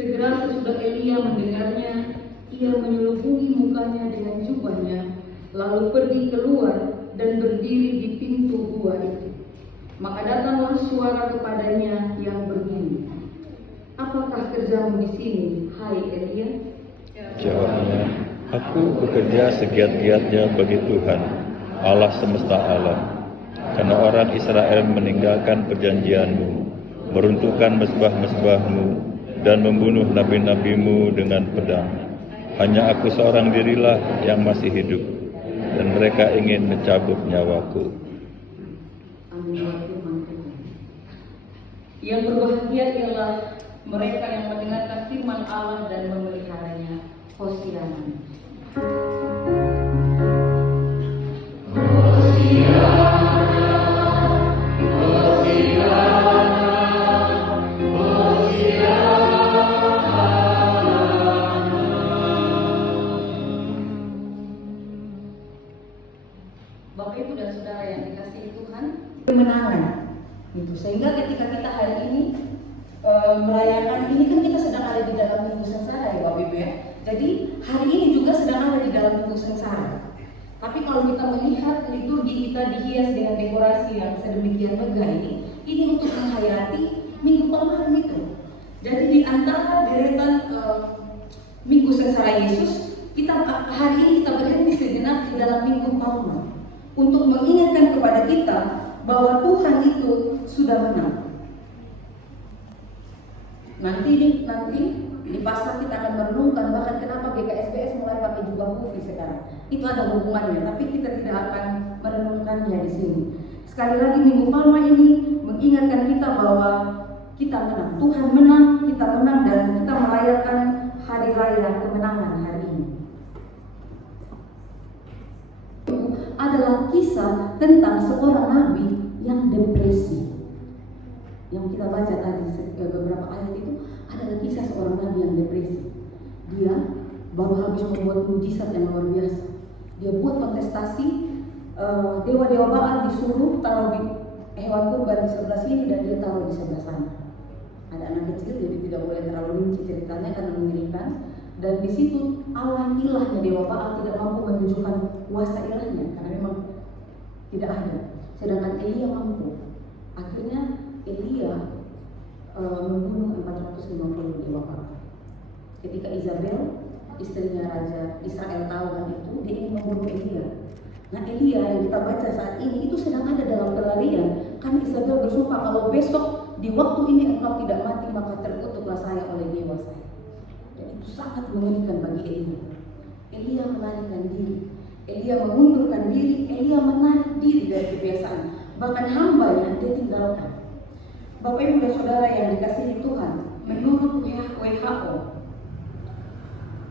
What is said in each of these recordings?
Segera sesudah Elia mendengarnya, ia menyelubungi mukanya dengan jubahnya, lalu pergi keluar dan berdiri di pintu gua itu. Maka datanglah suara kepadanya yang berbunyi, "Apakah kerjamu di sini, hai Elia?" Jawabnya, "Aku bekerja segiat-giatnya bagi Tuhan, Allah semesta alam. Karena orang Israel meninggalkan perjanjianmu, meruntuhkan mezbah-mezbahmu, dan membunuh nabi-nabimu dengan pedang. Hanya aku seorang dirilah yang masih hidup, dan mereka ingin mencabut nyawaku." Yang berbahagia ialah mereka yang mendengarkan firman Allah dan memeliharanya. Hosiana. Bapak Ibu dan Saudara yang dikasihi Tuhan, kemenangan itu. Sehingga ketika kita hari ini merayakan ini, kan kita sedang ada di dalam minggu sengsara ya Bapak Ibu ya. Jadi hari ini juga sedang ada di dalam minggu sengsara. Tapi kalau kita melihat liturgi kita dihias dengan dekorasi yang sedemikian megah ini untuk menghayati minggu Palma itu. Jadi di antara deretan minggu sengsara Yesus, kita hari ini kita berhenti sejenak di dalam minggu Palma untuk mengingatkan kepada kita bahwa Tuhan itu sudah menang. Nanti di pasar kita akan merenungkan bahkan kenapa GKSBS mulai pakai jubah putih sekarang. Itu ada hubungannya, tapi kita tidak akan merenungkannya di sini. Sekali lagi Minggu Palma ini mengingatkan kita bahwa kita menang. Tuhan menang, kita menang, dan kita merayakan hari raya kemenangan hari ini. Adalah kisah tentang seorang nabi yang depresi. Yang kita baca tadi beberapa ayat itu adalah kisah seorang nabi yang depresi. Dia baru habis membuat mujizat yang luar biasa. Dia buat kontestasi, dewa-dewa Baal disuruh taruh di hewan kurban di sebelah sini dan dia taruh di sebelah sana. Ada anak kecil, jadi tidak boleh terlalu rinci ceritanya karena mengerikan. Dan di situ Allah ilahnya dewa Baal tidak mampu menunjukkan kuasa ilahnya karena memang tidak ada. Sedangkan Elia mampu. Akhirnya Elia membunuh 450 dewa Baal. Ketika Isabel, istrinya Raja Israel tahu hal itu, dia ingin membunuh Elia. Nah Elia yang kita baca saat ini itu sedang ada dalam pelarian karena Isabel bersumpah kalau besok di waktu ini engkau tidak mati maka terkutuklah saya oleh dewa saya. Dan itu sangat mengerikan bagi Elia. Elia melarikan diri, Elia mengundurkan diri, Elia menarik diri dari kebiasaan. Bahkan hambanya dia tinggalkan. Bapak Ibu dan Saudara yang dikasihi Tuhan, menurut WHO,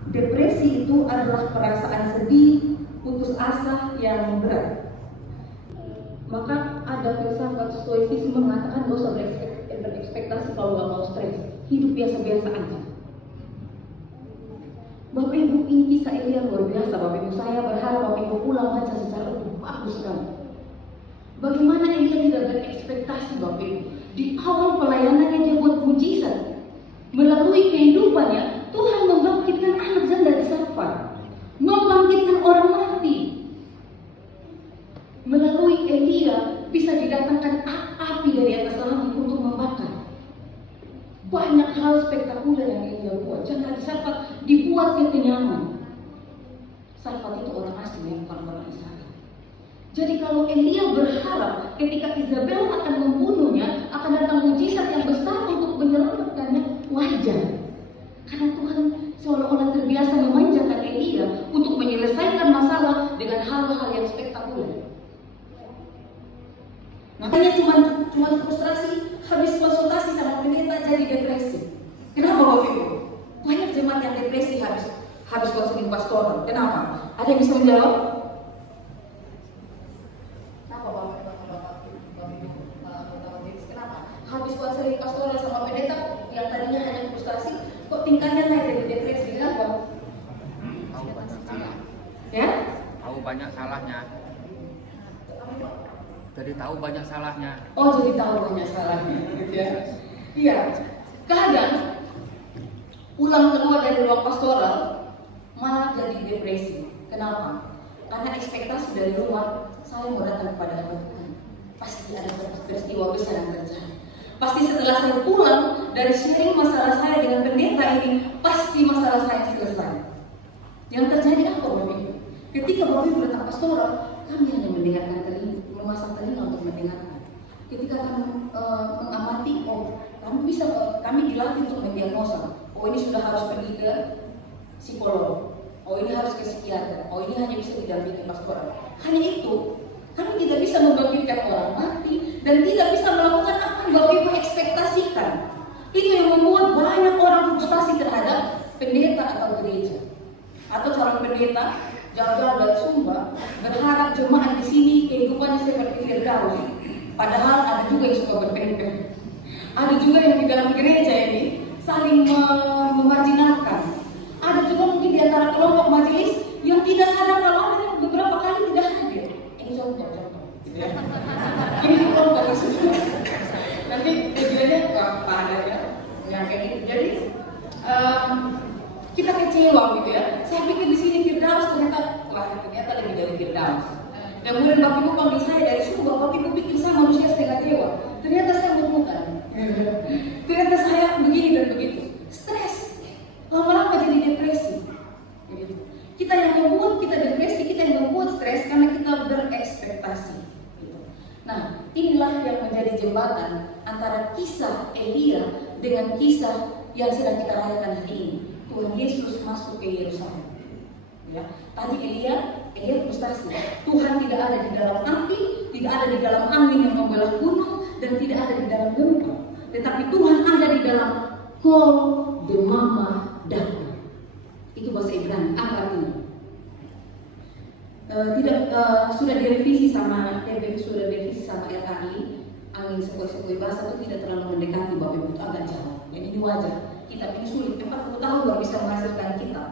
depresi itu adalah perasaan sedih, putus asa yang berat. Maka ada filsafat stoicisme mengatakan gak usah berekspektasi kalau gak mau stres, hidup biasa-biasa aja. Bapak Ibu, ini kisah Elia luar biasa. Bapak Ibu, saya berharap Bapak Ibu pulang baca secara utuh, bagus sekali. Bagaimana Elia tidak berekspektasi Bapak Ibu. Di awal pelayanannya dia buat mujizat. Melalui kehidupannya Tuhan membangkitkan anak janda di Sarfat, membangkitkan orang mati. Melalui Elia bisa didatangkan api dari atas langit untuk membakar. Banyak hal spektakuler yang Elia buat. Janda di Sarfat dibuat kekenyangan. Sarfat itu orang asli, bukan orang Israel. Jadi kalau Elia berharap ketika Isabel akan membunuhnya akan datang mujizat yang besar untuk menyelamatkannya, wajar. Karena Tuhan seolah-olah terbiasa memanjakan Elia untuk menyelesaikan masalah dengan hal-hal yang spektakuler. Makanya cuma frustrasi, habis konsultasi sama pendeta jadi depresi. Kenapa Bapak Ibu? Banyak jemaat yang depresi habis konseling pastoral. Kenapa? Ada yang bisa menjawab? Habis konseling pastoral sama pendeta yang tadinya hanya frustasi, kok tingkatnya naik jadi depresi? Kenapa? Tahu banyak salah. Ya? Tahu banyak salahnya. Jadi tahu banyak salahnya. Oh, jadi tahu banyak salahnya, gitu ya? Iya. Kadang pulang keluar dari ruang pastoral malah jadi depresi. Kenapa? Karena ekspektasi dari rumah, saya mau datang kepada Tuhan, pasti ada peristiwa besar yang terjadi. Pasti setelah saya pulang dari sharing masalah saya dengan pendeta ini, pasti masalah saya selesai. Yang terjadi apa Bapak Ibu? Ketika Bapak Ibu datang pastoral, kami hanya mendengarkan telinga, memasang telinga untuk mendengarkan. Ketika kami mengamati, kami dilatih untuk mendiagnosa. Oh, ini sudah harus pergi ke psikolog. Oh, ini harus ke psikiater. Oh, ini hanya bisa didampingi pastoral. Hanya itu. Kami tidak bisa membangkitkan orang mati dan tidak bisa melakukan apa yang Bapak Ibu ekspektasikan. Itu yang membuat banyak orang frustasi terhadap pendeta atau gereja. Atau calon pendeta jauh-jauh dari Sumba berharap jemaat di sini kehidupannya seperti Firdaus. Padahal ada juga yang suka berpengpeng. Ada juga yang di dalam gereja ini saling memarjinalkan. Ada juga mungkin di antara kelompok majelis yang tidak sadar kalau ada yang beberapa kali tidak hadir. Ini contoh. Ini kelompok khusus. Nanti tujuannya apa adanya? Ya kayak gitu. Jadi kita kecewa gitu ya. Saya pikir di sini Firdaus ternyata lebih dari Firdaus. Dan kemudian Bapak Ibu panggil saya dari Sumba, Bapak Ibu pikir saya manusia setengah dewa. Ternyata saya bukan. Ternyata saya begini dan begitu. Stres. Lama-lama jadi depresi. Kita yang membuat kita depresi, kita yang membuat stres karena kita berekspektasi. Nah, inilah yang menjadi jembatan antara kisah Elia dengan kisah yang sedang kita rayakan hari ini. Tuhan Yesus masuk ke Yerusalem. Ya, tadi Elia frustasi. Tuhan tidak ada di dalam api, tidak ada di dalam angin yang membelah gunung, dan tidak ada di dalam gempa. Tetapi Tuhan ada di dalam kol demama dana. Itu bahasa Ibrani, apa artinya? Sudah direvisi sama TB, sudah direvisi sama RKI. Angin sepoi-sepoi basah itu tidak terlalu mendekati Bapak Ibu, itu agak jauh. Dan ini wajar. Kitab ini sulit, 40 tahun baru bisa menghasilkan kitab.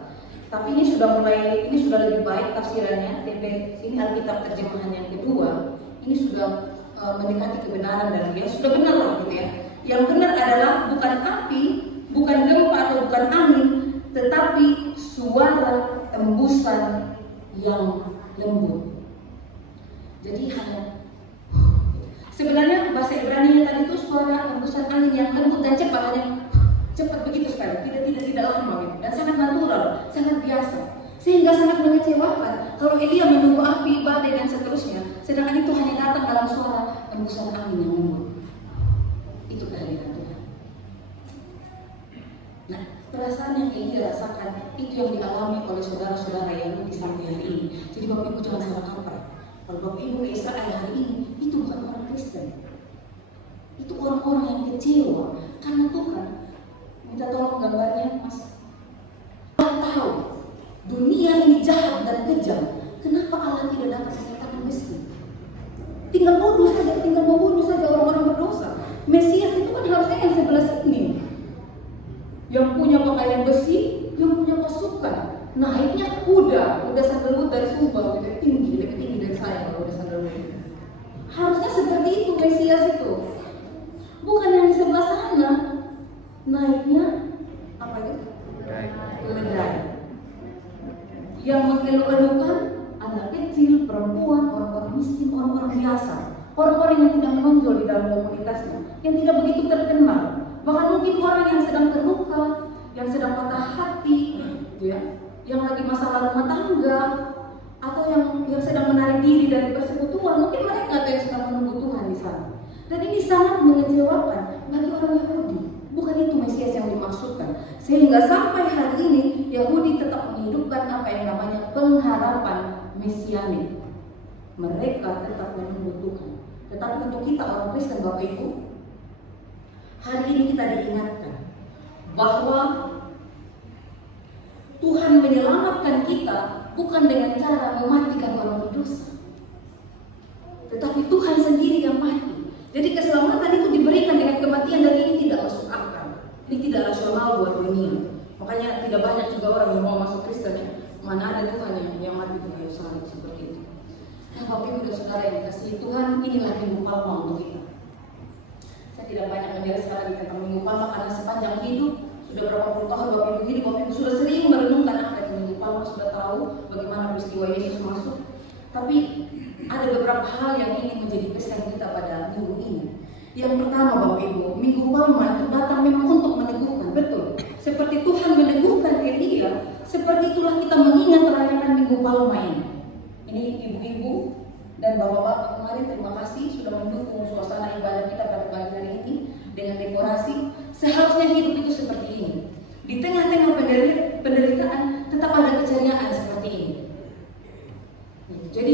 Tapi ini sudah lebih baik tafsirannya. TB ini Alkitab terjemahan yang kedua. Ini sudah mendekati kebenaran dan dia sudah benar lah gitu ya. Yang benar adalah bukan api, bukan gempa atau bukan angin, tetapi suara tembusan yang lembut. Jadi sebenarnya bahasa Ibrani tadi itu suara tembusan angin yang lembut dan cepat, hanya cepat begitu sekali, tidak lama gitu. Dan sangat natural, sangat biasa. Sehingga sangat mengecewakan kalau Elia menunggu api, badai dan seterusnya, sedangkan itu hanya datang dalam suara tembusan angin yang lembut. Itu kehadiran Tuhan. Nah, perasaan yang Elia rasakan itu yang dialami oleh saudara-saudara yang di sampai hari ini. Jadi Bapak Ibu jangan salah kaprah. Kalau Bapak Ibu ke Israel hari ini, itu bukan orang Kristen. Itu orang-orang yang kecewa karena Tuhan. Minta tolong gambarnya, Mas. Allah tahu dunia ini jahat dan kejam. Kenapa Allah tidak dapat menyatakan besi? Tinggal membunuh saja orang-orang berdosa. Mesias itu kan harusnya yang sebelah sini, yang punya pakaian besi, yang punya pasukan, naiknya kuda sandalwood dari Sumba, lebih tinggi dari saya kalau udah sandalwood. Harusnya seperti itu Mesias itu, bukan yang di sebelah sana, naiknya apa itu? Keledai. Yang mengeluh-elukan anak kecil, perempuan, orang-orang miskin, orang-orang biasa, orang-orang yang tidak menonjol di dalam komunitasnya, yang tidak begitu terkenal. Bahkan mungkin orang yang sedang terluka, yang sedang patah hati, ya, yang lagi masalah rumah tangga, atau yang sedang menarik diri dari persekutuan, mungkin mereka yang sedang menunggu Tuhan di sana. Dan ini sangat mengecewakan bagi orang Yahudi. Bukan itu Mesias yang dimaksudkan. Sehingga sampai hari ini Yahudi tetap menghidupkan apa yang namanya pengharapan mesianik. Mereka tetap menunggu Tuhan. Tetapi untuk kita orang Kristen Bapak Ibu, hari ini kita diingatkan bahwa Tuhan menyelamatkan kita bukan dengan cara mematikan orang berdosa, tetapi Tuhan sendiri yang mati. Jadi keselamatan itu diberikan dengan kematian, dan ini tidak masuk akal. Ini tidak rasional buat dunia. Makanya tidak banyak juga orang yang mau masuk Kristen ya. Mana ada Tuhan yang mati di kayu salib seperti itu. Nah, Bapak Ibu dan Saudara yang dikasihi Tuhan, inilah Minggu Palma untuk kita. Saya tidak banyak menjelaskan lagi tentang Minggu Palma karena sepanjang hidup sudah berapa puluh tahun Bapak Ibu hidup, Bapak Ibu sudah sering merenungkan apa yang Minggu Palma, sudah tahu bagaimana peristiwa Yesus masuk. Tapi ada beberapa hal yang ingin menjadi pesan kita pada minggu ini. Yang pertama Bapak Ibu, Minggu Palma itu datang memang untuk meneguhkan, betul. Seperti Tuhan meneguhkan Elia, seperti itulah kita mengingat rayakan Minggu Palma ini. Ini ibu-ibu dan bapak-bapak kemarin terima kasih sudah mendukung suasana ibadah kita pada pagi hari ini dengan dekorasi. Seharusnya hidup itu seperti ini. Di tengah-tengah penderitaan tetap ada keceriaan seperti ini. Jadi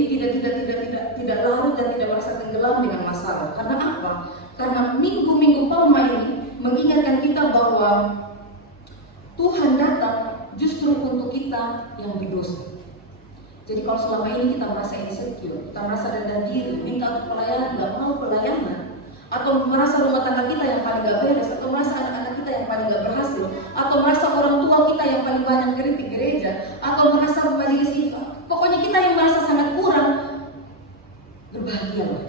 tidak larut dan tidak merasa tenggelam dengan masalah. Karena apa? Karena minggu-minggu Palma ini mengingatkan kita bahwa Tuhan datang justru untuk kita yang berdosa. Jadi kalau selama ini kita merasa insecure, kita merasa rendah diri, minta untuk pelayanan, nggak mau pelayanan, atau merasa rumah tangga kita yang paling gak beres, atau merasa anak-anak kita yang paling gak berhasil, atau merasa orang tua kita yang paling banyak kritik gereja, atau merasa majelis kita, pokoknya kita yang merasa sangat kurang, berbahagialah.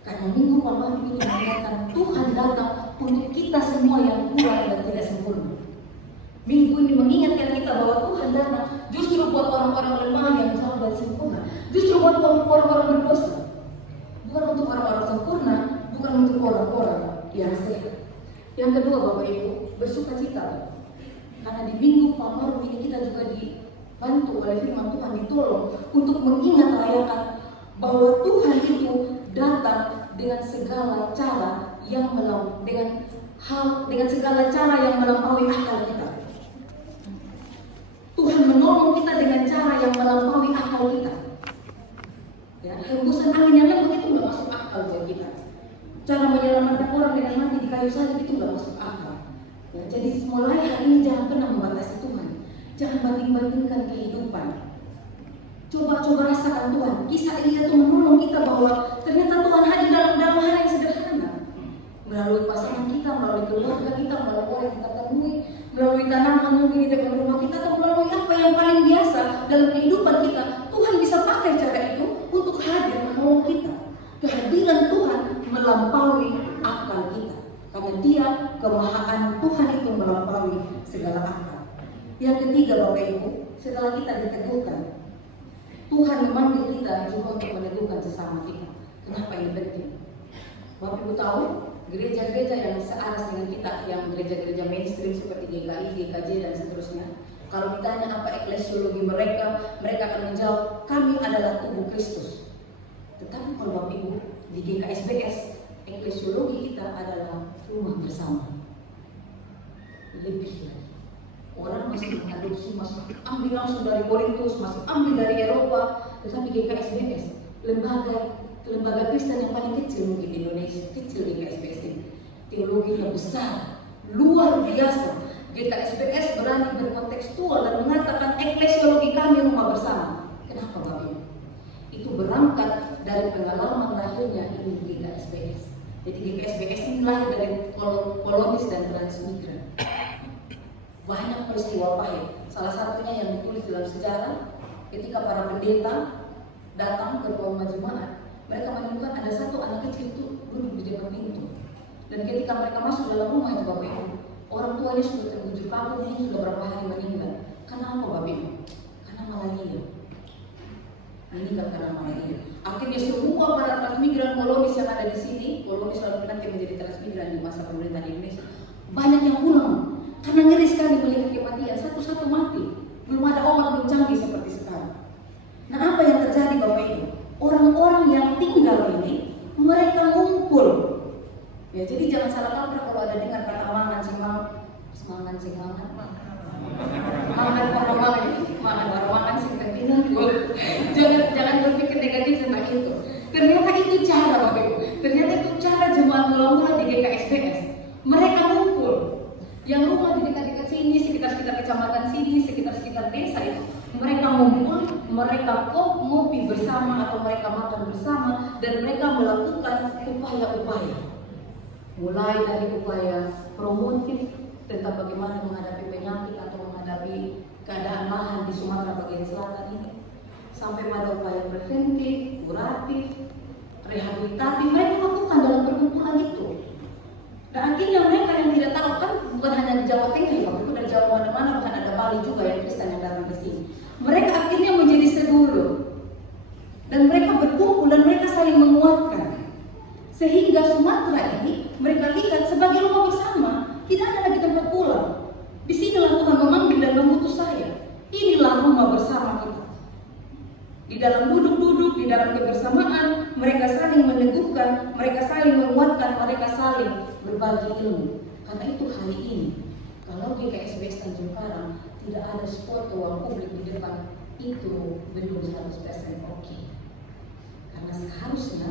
Karena Minggu Palma ini mengingatkan Tuhan datang untuk kita semua yang kurang dan tidak sempurna. Minggu ini mengingatkan kita bahwa Tuhan datang justru buat orang-orang lemah yang jauh dari sempurna, justru buat orang-orang berdosa, bukan untuk orang-orang sempurna, bukan untuk orang-orang yang sehat. Yang kedua Bapak Ibu, bersukacita. Karena di Minggu Palma ini kita juga dibantu oleh firman Tuhan, ditolong untuk mengingat rayakan bahwa Tuhan itu datang dengan segala cara yang melampaui akal kita. Tuhan menolong kita dengan cara yang melampaui akal kita. Ya, hembusan angin yang lembut itu nggak masuk akal buat kita. Cara menyelamatkan orang dengan mati di kayu salib itu nggak masuk akal. Ya, jadi mulai hari ini jangan pernah membatasi Tuhan. Jangan banding-bandingkan kehidupan. Coba rasakan Tuhan. Kisah Elia itu menolong kita bahwa ternyata Tuhan hadir dalam hal yang sederhana. Melalui pasangan kita, melalui keluarga kita, melalui orang yang kita temui, melalui tanaman mungkin di depan rumah kita, atau melalui apa yang paling biasa dalam kehidupan kita. Tuhan bisa pakai cara itu untuk hadir menolong kita. Kehadiran Tuhan melampaui akal kita. Karena dia, kemahaan Tuhan itu melampaui segala akal. Yang ketiga Bapak Ibu, setelah kita diteguhkan, Tuhan memanggil kita juga untuk meneguhkan sesama kita. Kenapa ini penting? Bapak Ibu tahu, gereja-gereja yang searas dengan kita, yang gereja-gereja mainstream seperti GKI, GKJ dan seterusnya, kalau ditanya apa eklesiologi mereka akan menjawab, kami adalah tubuh Kristus. Tetapi kalau Bapak Ibu, di GKSBS, eklesiologi kita adalah rumah bersama. Lebih lagi, orang masih mengadopsi, masih ambil langsung dari Korintus, masih ambil dari Eropa, tetapi GKSBS, lembaga Kristen yang paling kecil mungkin di Indonesia, kecil GKSBS ini, teologinya besar, luar biasa. GKSBS berani berkontekstual dan mengatakan eklesiologi kami rumah bersama. Kenapa Bapak Ibu? Itu berangkat dari pengalaman lahirnya ini GKSBS. Jadi GKSBS ini lahir dari kolonis dan transmigran. Banyak peristiwa pahit. Salah satunya yang ditulis dalam sejarah ketika para pendeta datang ke rumah jemaat, mereka menemukan ada satu anak kecil itu duduk di depan pintu. Dan ketika mereka masuk dalam rumah itu Bapak Ibu, orang tuanya sudah terbujur paku, ini sudah berapa hari meninggal. Kenapa Bapak Ibu? Karena malaria. Meninggal karena malaria. Akhirnya semua para transmigran kolonis yang ada di sini, kolonis lalu nanti menjadi transmigran di masa pemerintahan Indonesia, banyak yang pulang. Karena ngeri sekali melihat kematian, satu-satu mati. Belum ada obat, belum canggih seperti sekarang. Nah apa yang terjadi Bapak Ibu? Orang-orang yang tinggal ini, mereka ngumpul. Ya, jadi jangan salah kaprah kalau ada dengar kata mangan jangan berpikir negatif tentang itu. Ternyata itu cara Bapak Ibu. Ternyata itu cara jemaat mula-mula di GKSBS. Mereka ngumpul. Yang rumah di dekat-dekat sini, sekitar-sekitar kecamatan sini, sekitar-sekitar desa itu, mereka ngumpul, mereka ngopi bersama atau mereka makan bersama, dan mereka melakukan upaya-upaya. Mulai dari upaya promotif tentang bagaimana menghadapi penyakit atau menghadapi keadaan lahan di Sumatera bagian selatan ini, sampai pada upaya preventif, kuratif, rehabilitatif, mereka lakukan dalam perkumpulan itu. Nah akhirnya mereka yang tidak tahu kan bukan hanya di Jawa Tengah ya, itu dari Jawa mana-mana, bahkan ada Bali juga yang Kristen yang datang ke sini. Mereka akhirnya menjadi sedulur dan mereka berkumpul dan mereka saling menguatkan. Sehingga Sumatera ini mereka lihat sebagai rumah bersama, tidak ada lagi tempat pulang. Di sinilah Tuhan memanggil dan mengutus saya. Inilah rumah bersama kita. Di dalam duduk-duduk, di dalam kebersamaan, mereka saling meneguhkan, mereka saling menguatkan, mereka saling berbagi ilmu. Karena itu hari ini, kalau GKSBS Tanjung Karang tidak ada spot ruang publik di depan, itu belum 100% oke. Karena seharusnya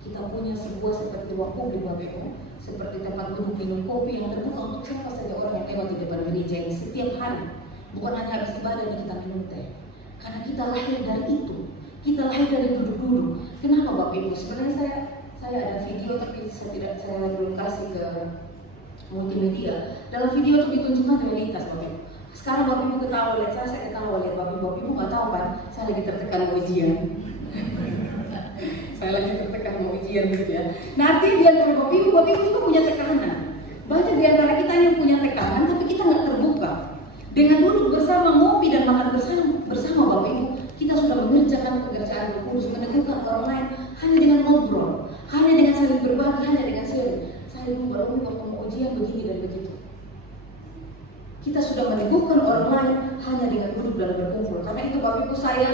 kita punya sebuah seperti ruang publik Bapak Ibu, seperti tempat duduk minum kopi yang terbuka untuk siapa saja orang yang lewat di depan gereja ini setiap hari. Bukan hanya habis ibadah yang kita minum teh. Karena kita lahir dari itu, kita lahir dari duduk-duduk. Kenapa Bapak Ibu? Sebenarnya saya ada video tapi saya belum kasih ke multimedia. Dalam video itu ditunjukkan realitas Bapak Ibu. Sekarang Bapak Ibu ketawa lihat saya ketawa lihat Bapak Ibu nggak tahu kan? Saya lagi tertekan ujian. Saya lagi tertekan mau ujian gitu ya. Nanti di antara Bapak Ibu juga punya tekanan. Banyak di antara kita yang punya tekanan tapi kita nggak terbuka. Dengan duduk bersama, ngopi dan makan bersama Bapak Ibu, kita sudah mengerjakan pekerjaan Roh Kudus, meneguhkan orang lain hanya dengan ngobrol, hanya dengan saling berbagi, hanya dengan saling ngobrol waktu mau ujian begini dan begitu. Kita sudah meneguhkan orang lain hanya dengan duduk dan berkumpul. Karena itu Bapak Ibu saya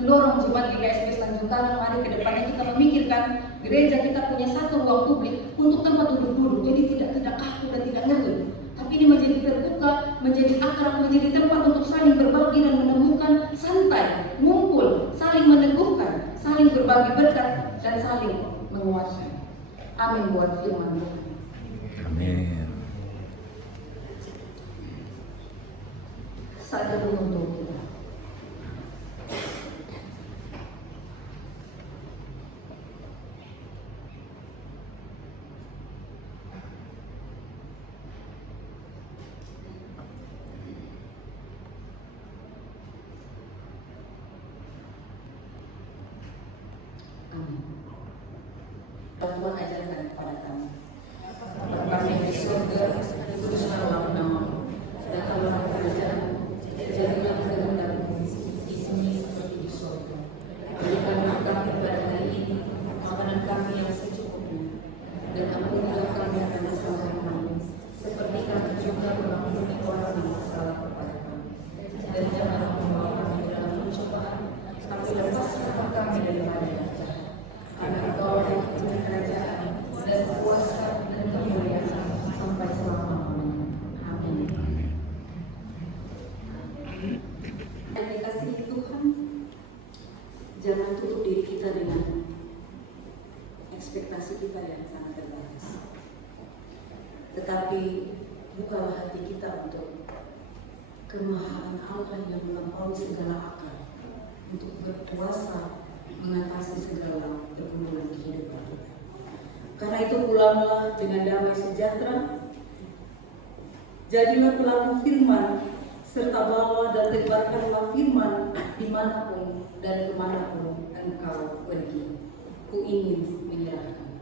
mendorong jemaat GKSBS Tanjung Karang, mari ke depannya kita memikirkan gereja kita punya satu ruang publik untuk tempat duduk-duduk, jadi tidak kaku dan tidak ngeri. Tapi ini menjadi terbuka, menjadi akrab, menjadi tempat untuk saling berbagi dan menemukan santai, ngumpul, saling meneguhkan, saling berbagi berkat dan saling menguatkan. Amin buat firman Tuhan. Amin. Saya untuk kita. Tuhan ajarkan kepada kami. Bapa yang di surga, kuduskanlah namamu. Datanglah kerajaanmu, jadilah kehendakmu di sini seperti di surga. Berikanlah kami pada hari ini makanan kami yang secukupnya, dan ampunilah kami akan kesalahan kami, seperti kami juga mengampuni orang yang bersalah kepada kami. Dan janganlah membawa kami dalam pencobaan, tapi lepaskanlah kami daripada yang jahat. Karena Engkau yang punya kerajaan dan kuasa dan kemuliaan sampai selama-lamanya. Amin. Yang dikasihi Tuhan, jangan tutup diri kita dengan ekspektasi kita yang sangat terbatas. Tetapi bukalah hati kita untuk kemahaan Allah yang melampaui segala akal, untuk berkuasa mengatasi segala pergumulan kehidupan kita. Karena itu pulanglah dengan damai sejahtera, jadilah pelaku firman, serta bawa dan tebarkanlah firman dimanapun dan kemanapun engkau pergi. Ku ingin menyerahkan.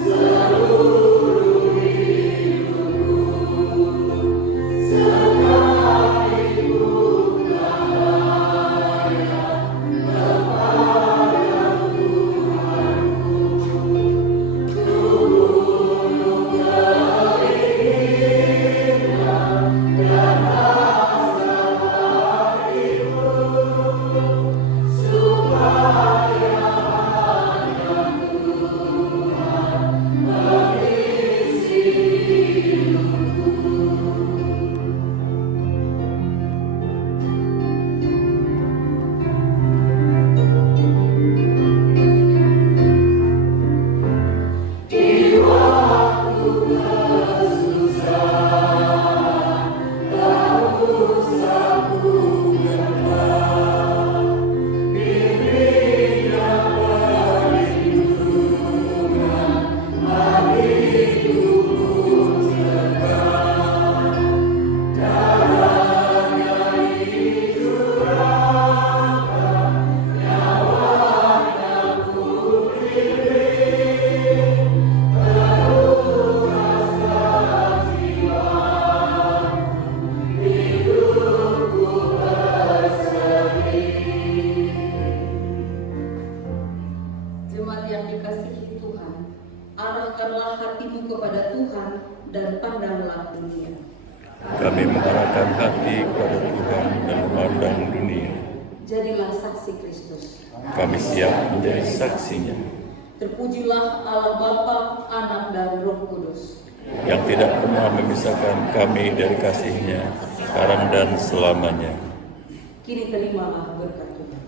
Seluruh arahkanlah hatimu kepada Tuhan dan pandanglah dunia. Kami mengarahkan hati kepada Tuhan dan memandang dunia. Jadilah saksi Kristus. Kami siap menjadi saksinya, Terpujilah Allah Bapa, Anak, dan Roh Kudus. yang tidak pernah memisahkan kami dari kasih-Nya, sekarang dan selamanya. Kini terimalah berkat Tuhan.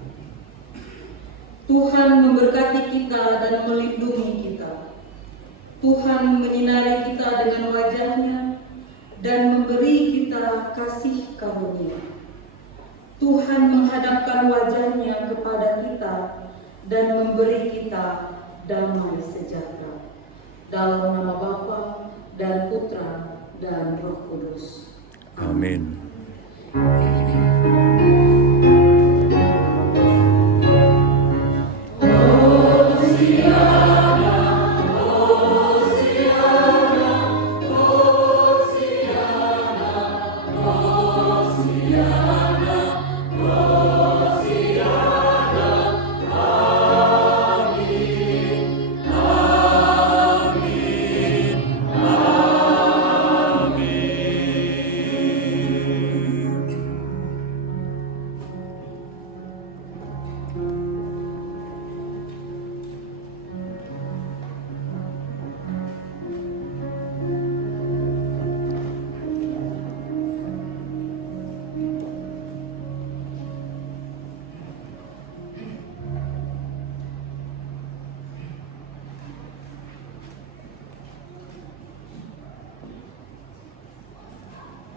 Tuhan memberkati kita dan melindungi kita. Tuhan menyinari kita dengan wajah-Nya dan memberi kita kasih karunia. Tuhan menghadapkan wajah-Nya kepada kita dan memberi kita damai sejahtera. Dalam nama Bapa dan Putra dan Roh Kudus. Amin.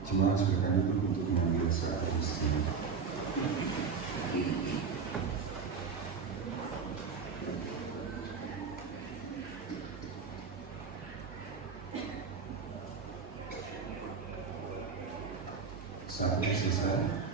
Jemaat silakan duduk untuk mengambil saat mesti. Saat selesai.